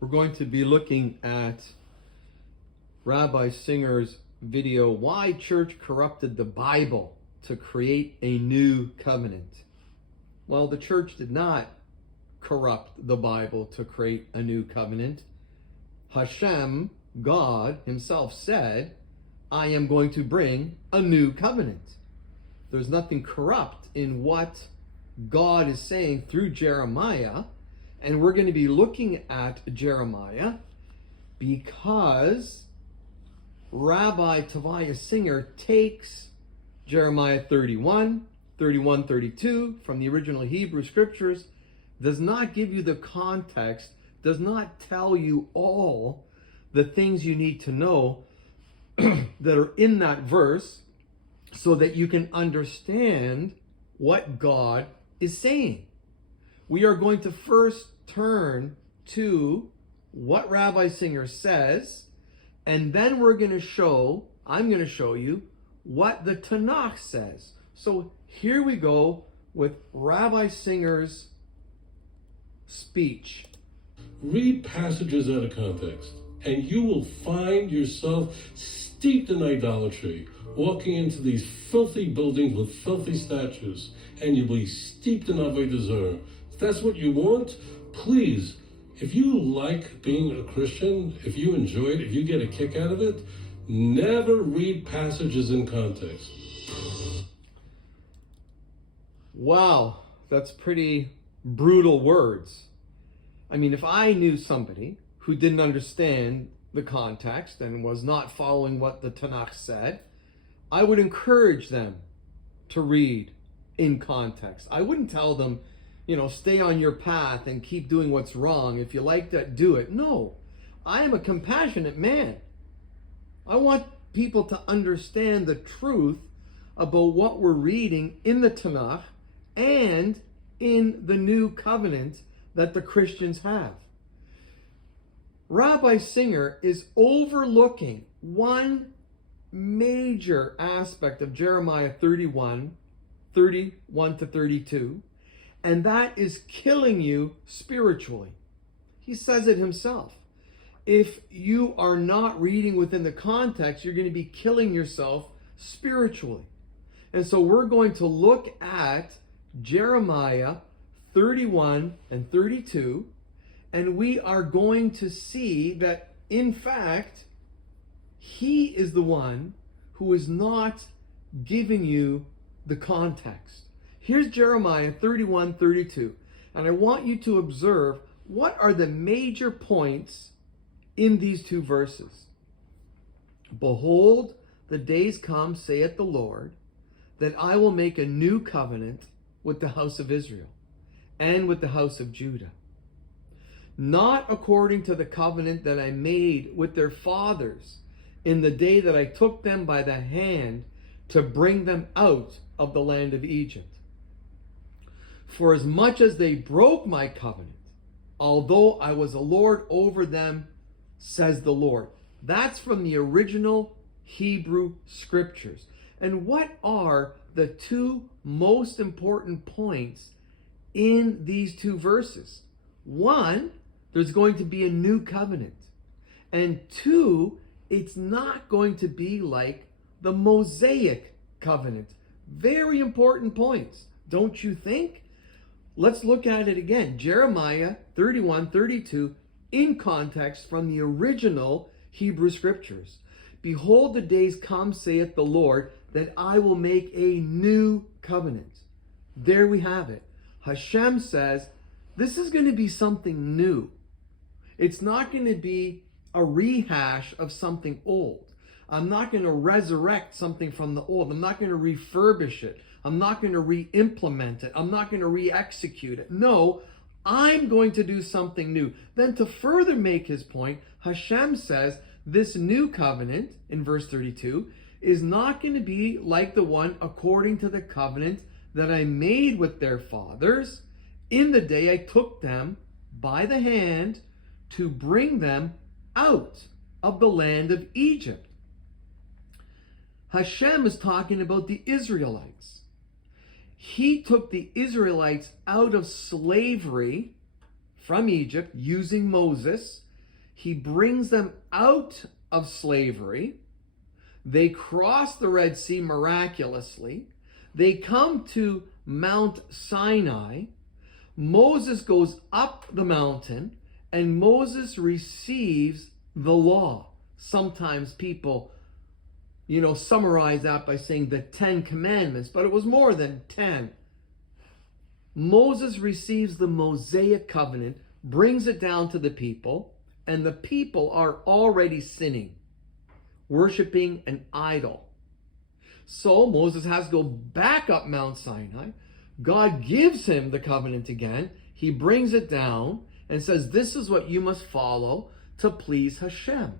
We're going to be looking at Rabbi Singer's video, Why Church Corrupted the Bible to Create a New Covenant. Well, the church did not corrupt the Bible to create a new covenant. Hashem, God himself, said, I am going to bring a new covenant. There's nothing corrupt in what God is saying through Jeremiah. And we're going to be looking at Jeremiah because Rabbi Tovia Singer takes Jeremiah 31, 32 from the original Hebrew scriptures, does not give you the context, does not tell you all the things you need to know that are in that verse so that you can understand what God is saying. We are going to first turn to what Rabbi Singer says, and then I'm going to show you what the Tanakh says. So here we go with Rabbi Singer's speech. Read passages out of context, and you will find yourself steeped in idolatry, walking into these filthy buildings with filthy statues, and you'll be steeped in avodah zarah. If that's what you want, please, if you like being a Christian, if you enjoy it, if you get a kick out of it, never read passages in context. Wow, that's pretty brutal words. I mean, if I knew somebody who didn't understand the context and was not following what the Tanakh said, I would encourage them to read in context. I wouldn't tell them, stay on your path and keep doing what's wrong. If you like that, do it. No, I am a compassionate man. I want people to understand the truth about what we're reading in the Tanakh and in the new covenant that the Christians have. Rabbi Singer is overlooking one major aspect of Jeremiah 31 to 32, and that is killing you spiritually. He says it himself. If you are not reading within the context, you're going to be killing yourself spiritually. And so we're going to look at Jeremiah 31 and 32, and we are going to see that, in fact, he is the one who is not giving you the context. Here's Jeremiah 31, 32, and I want you to observe what are the major points in these two verses. Behold, the days come, saith the Lord, that I will make a new covenant with the house of Israel and with the house of Judah, not according to the covenant that I made with their fathers in the day that I took them by the hand to bring them out of the land of Egypt. For as much as they broke my covenant, although I was a Lord over them, says the Lord. That's from the original Hebrew scriptures. And what are the two most important points in these two verses? One, there's going to be a new covenant. And two, it's not going to be like the mosaic covenant. Very important points, don't you think? Let's look at it again. Jeremiah 31, 32, in context from the original Hebrew scriptures. Behold, the days come, saith the Lord, that I will make a new covenant. There we have it. Hashem says, this is going to be something new. It's not going to be a rehash of something old. I'm not going to resurrect something from the old. I'm not going to refurbish it. I'm not going to re-implement it. I'm not going to re-execute it. No, I'm going to do something new. Then to further make his point, Hashem says this new covenant, in verse 32, is not going to be like the one according to the covenant that I made with their fathers in the day I took them by the hand to bring them out of the land of Egypt. Hashem is talking about the Israelites. He took the Israelites out of slavery from Egypt using Moses, He brings them out of slavery. They cross the Red Sea miraculously. They come to Mount Sinai. Moses goes up the mountain, and Moses receives the law. Sometimes people, summarize that by saying the 10 commandments, but it was more than 10. Moses receives the Mosaic covenant, brings it down to the people, and the people are already sinning, worshiping an idol. So Moses has to go back up Mount Sinai. God gives him the covenant again. He brings it down and says, this is what you must follow to please Hashem.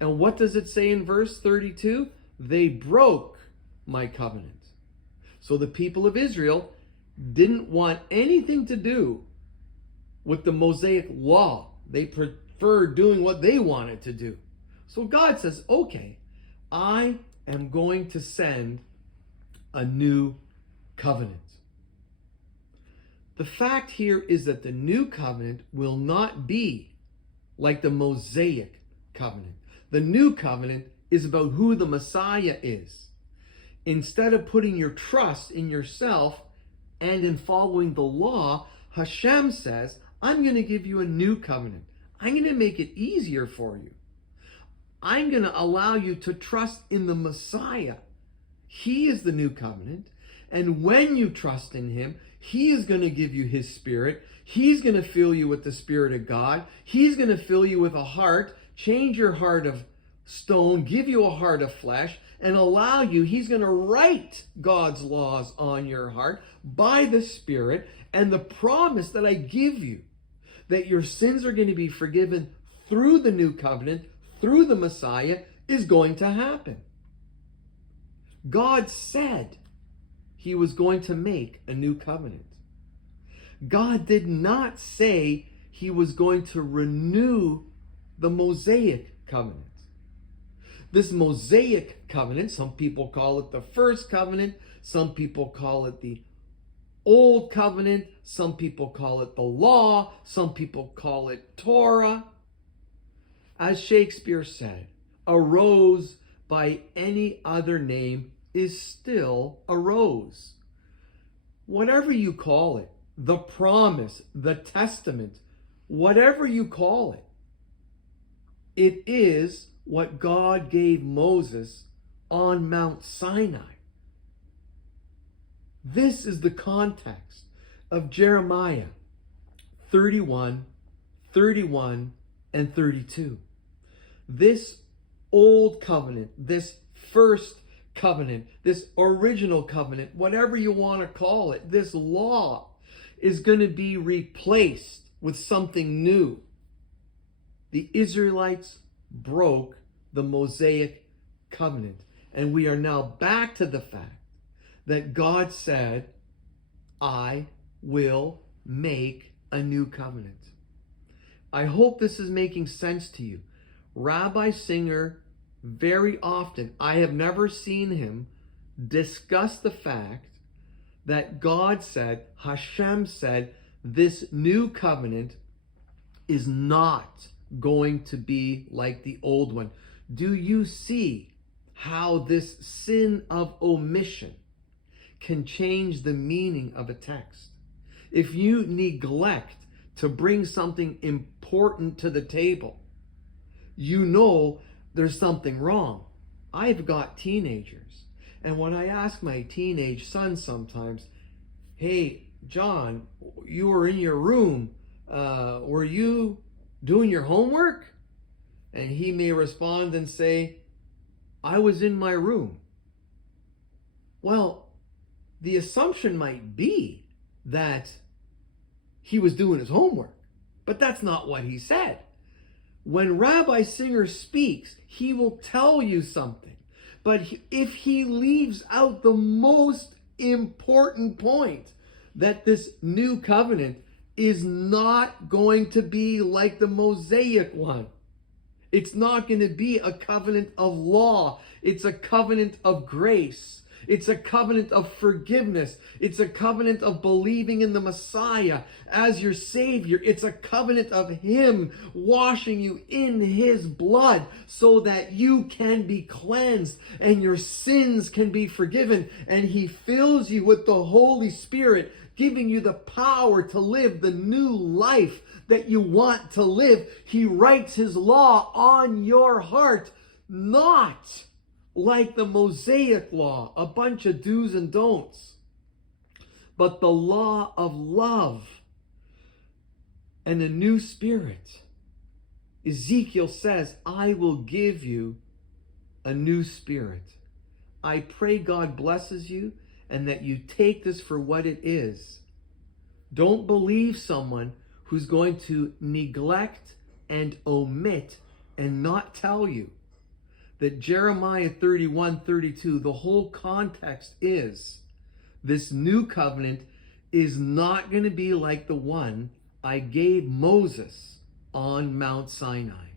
And what does it say in verse 32? They broke my covenant. So the people of Israel didn't want anything to do with the Mosaic law. They preferred doing what they wanted to do. So God says, okay, I am going to send a new covenant. The fact here is that the new covenant will not be like the Mosaic covenant. The new covenant is about who the Messiah is. Instead of putting your trust in yourself and in following the law, Hashem says, I'm going to give you a new covenant. I'm going to make it easier for you. I'm going to allow you to trust in the Messiah. He is the new covenant. And when you trust in him, he is going to give you his spirit. He's going to fill you with the Spirit of God. He's going to fill you with a heart, change your heart of stone, give you a heart of flesh, and allow you, he's going to write God's laws on your heart by the Spirit, and the promise that I give you, that your sins are going to be forgiven through the new covenant, through the Messiah, is going to happen. God said he was going to make a new covenant. God did not say he was going to renew the Mosaic covenant. This Mosaic covenant, some people call it the first covenant, some people call it the old covenant, some people call it the law, some people call it Torah. As Shakespeare said, a rose by any other name is still a rose. Whatever you call it, the promise, the testament, whatever you call it, it is what God gave Moses on Mount Sinai. This is the context of Jeremiah 31, 31, and 32. This old covenant, this first covenant, this original covenant, whatever you want to call it, this law is going to be replaced with something new. The Israelites broke the Mosaic covenant, and we are now back to the fact that God said, I will make a new covenant. I hope this is making sense to you. Rabbi Singer, very often, I have never seen him discuss the fact that God said, Hashem said, this new covenant is not going to be like the old one. Do you see how this sin of omission can change the meaning of a text? If you neglect to bring something important to the table, you know there's something wrong. I've got teenagers, and when I ask my teenage son sometimes, hey, John, you were in your room, were you doing your homework? And he may respond and say, I was in my room. Well, the assumption might be that he was doing his homework, but that's not what he said. When Rabbi Singer speaks, he will tell you something. But if he leaves out the most important point, that this new covenant is not going to be like the Mosaic one. It's not going to be a covenant of law. It's a covenant of grace. It's a covenant of forgiveness. It's a covenant of believing in the Messiah as your Savior. It's a covenant of Him washing you in His blood so that you can be cleansed and your sins can be forgiven. And He fills you with the Holy Spirit, giving you the power to live the new life that you want to live. He writes His law on your heart, not like the Mosaic law, a bunch of do's and don'ts, but the law of love and a new spirit. Ezekiel says, I will give you a new spirit. I pray God blesses you and that you take this for what it is. Don't believe someone who's going to neglect and omit and not tell you that Jeremiah 31:32, the whole context is this new covenant is not going to be like the one I gave Moses on Mount Sinai.